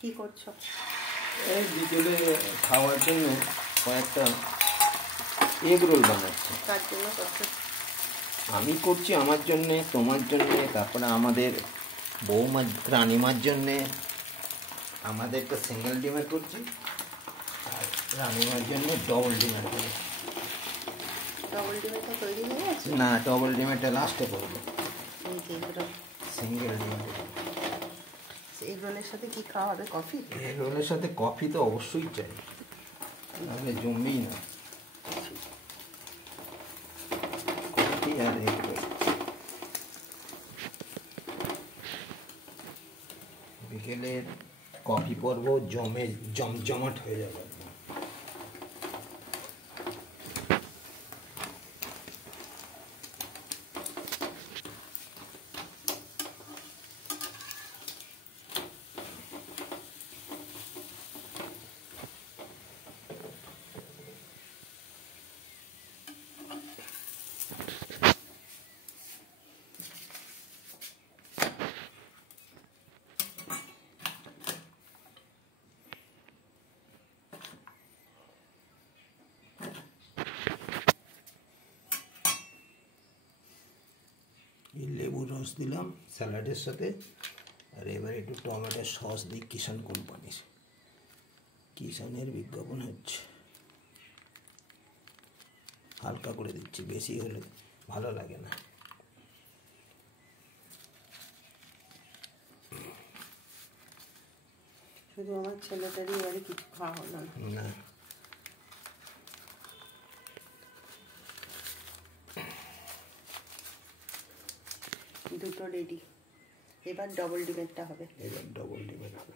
কি করছো? এই বিকেলে খাওয়ার জন্য কয়েকটা এগ রোল বানাচ্ছি। কার জন্য করছো? আমি করছি আমার জন্যে, তোমার জন্যে, তারপরে আমাদের বৌমা রানিমার জন্যে। আমাদের তো সিঙ্গেল ডিমের করছি, আর রানিমার জন্য ডবল ডিমের করছি। ডবল ডিমেরটা তৈরি হয়ে গেছে? না, ডবল ডিমেরটা লাস্টে করবো। সিঙ্গেল ডিমের এগ রোলের সাথে কি খাওয়া হবে? কফি? এগ রোলের সাথে কফি তো অবশ্যই চাই, তাহলে জমবেই না। কফি আর এগ রোল বিকেলের কফি পর্ব জমজমাট হয়ে যাবে। লেবুর রস দিলাম স্যালাডের সাথে, আর এবার একটু টমেটোর সস দিই কিষান কোম্পানির। কিষানের বিজ্ঞাপন হচ্ছে, হালকা করে দিচ্ছি, বেশি হলে ভালো লাগে না। শুধু আমার ছেলেটারই এবারে কিছু খাওয়া হলো না। দুটো রেডি, এবার ডবল ডিমেরটা হবে। এবার ডবল ডিমের হবে।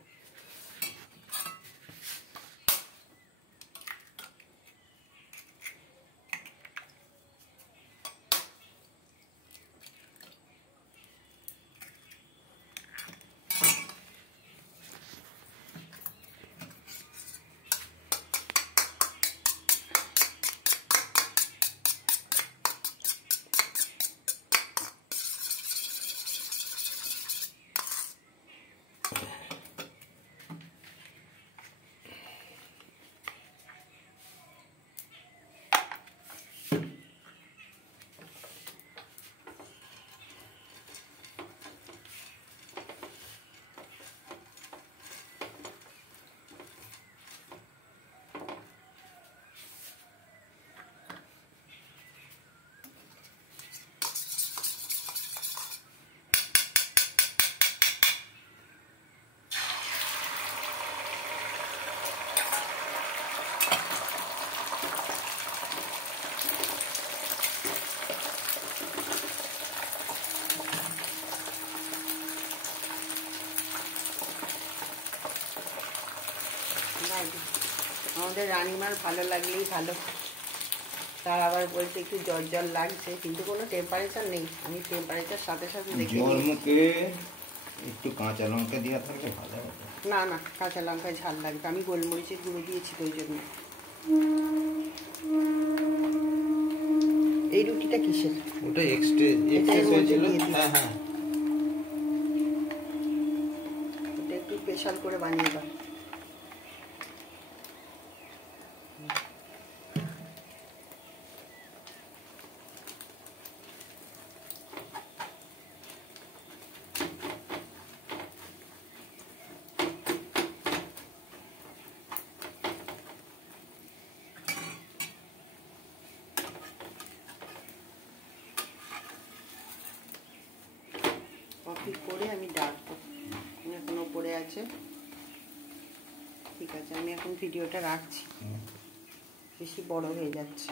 আমাদের রানিমার ভালো লাগলেই ভালো, তার আবার বলছে একটু জ্বর জ্বর লাগছে, কিন্তু কোনো টেম্পারেচার নেই। আমি টেম্পারেচার সাথে সাথে দেখে মুখে একটু কাঁচা লঙ্কা দেওয়া থাকলে ভালো হবে। না না, কাঁচা লঙ্কায় ঝাল লাগবে, আমি গোলমরিচের গুঁড়ো দিয়েছি তো ওই জন্য। এই রুটিটা কিসের? ওটা এক্সট্রেস হয়েছিল। হ্যাঁ হ্যাঁ, ওটা একটু স্পেশাল করে বানিয়ে দাও। কফি করে আমি ডাকবো, এখন ওপরে আছে। ঠিক আছে, আমি এখন ভিডিওটা রাখছি, বেশি বড় হয়ে যাচ্ছে।